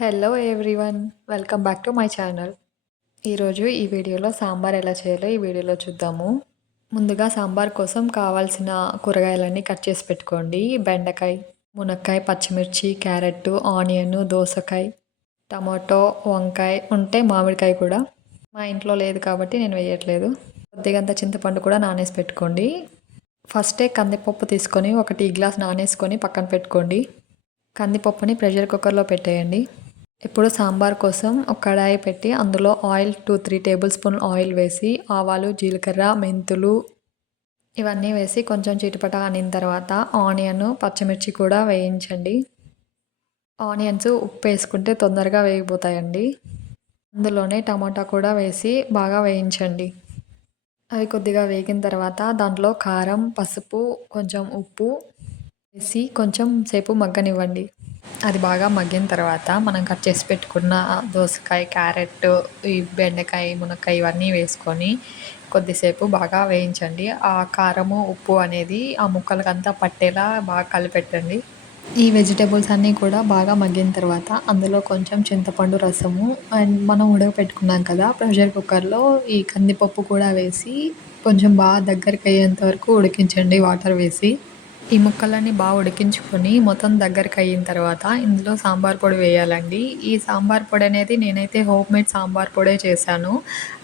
Hello everyone welcome back to my channel ఈరోజు ఈ వీడియోలో సాంబార్ ఎలా చేయాలో ఈ వీడియోలో చూద్దాము. ముందుగా సాంబార్ కోసం కావాల్సిన కూరగాయలన్నీ కట్ చేసి పెట్టుకోండి. బెండకాయ మునక్కాయ పచ్చిమిర్చి క్యారెట్ ఆనియన్ దోసకాయ టమాటో వంకాయ ఉంటే మామిడికాయ కూడా. మా ఇంట్లో లేదు కాబట్టి నేను వేయట్లేదు. కొద్దిగంత చింతపండు కూడా నానేసి పెట్టుకోండి. ఫస్టే కందిపప్పు తీసుకొని ఒక టీ గ్లాస్ నానేసుకొని పక్కన పెట్టుకోండి. కందిపప్పుని ప్రెషర్ కుక్కర్లో పెట్టేయండి. ఇప్పుడు సాంబార్ కోసం ఒక కడాయి పెట్టి అందులో oil two three tablespoon oil వేసి ఆవాలు జీలకర్ర మెంతులు ఇవన్నీ వేసి కొంచెం చిటిపట అనిన తర్వాత ఆనియన్ పచ్చిమిర్చి కూడా వేయించండి. ఆనియన్స్ ఉప్పు వేసుకుంటే తొందరగా వేగిపోతాయండి. అందులోనే టమాటా కూడా వేసి బాగా వేయించండి. అవి కొద్దిగా వేగిన తర్వాత దాంట్లో కారం పసుపు కొంచెం ఉప్పు వేసి కొంచెం సేపు మగ్గనివ్వండి. అది బాగా మగ్గిన తర్వాత మనం కట్ చేసి పెట్టుకున్న దోసకాయ క్యారెట్ ఈ బెండకాయ మునక్కాయ ఇవన్నీ వేసుకొని కొద్దిసేపు బాగా వేయించండి. ఆ కారము ఉప్పు అనేది ఆ ముక్కలకంతా పట్టేలా బాగా కలిపెట్టండి. ఈ వెజిటేబుల్స్ అన్నీ కూడా బాగా మగ్గిన తర్వాత అందులో కొంచెం చింతపండు రసము అండ్ మనం ఉడకపెట్టుకున్నాం కదా ప్రెషర్ కుక్కర్లో ఈ కందిపప్పు కూడా వేసి కొంచెం బాగా దగ్గరికి అయ్యేంత వరకు ఉడికించండి వాటర్ వేసి. ఈ ముక్కలన్నీ బాగా ఉడికించుకొని మొత్తం దగ్గరికి అయిన తర్వాత ఇందులో సాంబార్ పొడి వేయాలండి. ఈ సాంబార్ పొడి అనేది నేనైతే హోమ్ మేడ్ సాంబార్ పొడే చేశాను.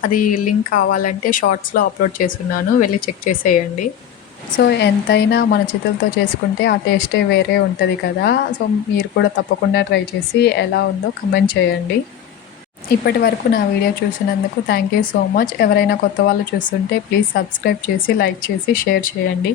అది లింక్ కావాలంటే షార్ట్స్లో అప్లోడ్ చేస్తున్నాను. వెళ్ళి చెక్ చేసేయండి. సో ఎంతైనా మన చేతులతో చేసుకుంటే ఆ టేస్టే వేరే ఉంటుంది కదా. సో మీరు కూడా తప్పకుండా ట్రై చేసి ఎలా ఉందో కమెంట్ చేయండి. ఇప్పటి వరకు నా వీడియో చూసినందుకు థ్యాంక్ యూ సో మచ్. ఎవరైనా కొత్త వాళ్ళు చూస్తుంటే ప్లీజ్ సబ్స్క్రైబ్ చేసి లైక్ చేసి షేర్ చేయండి.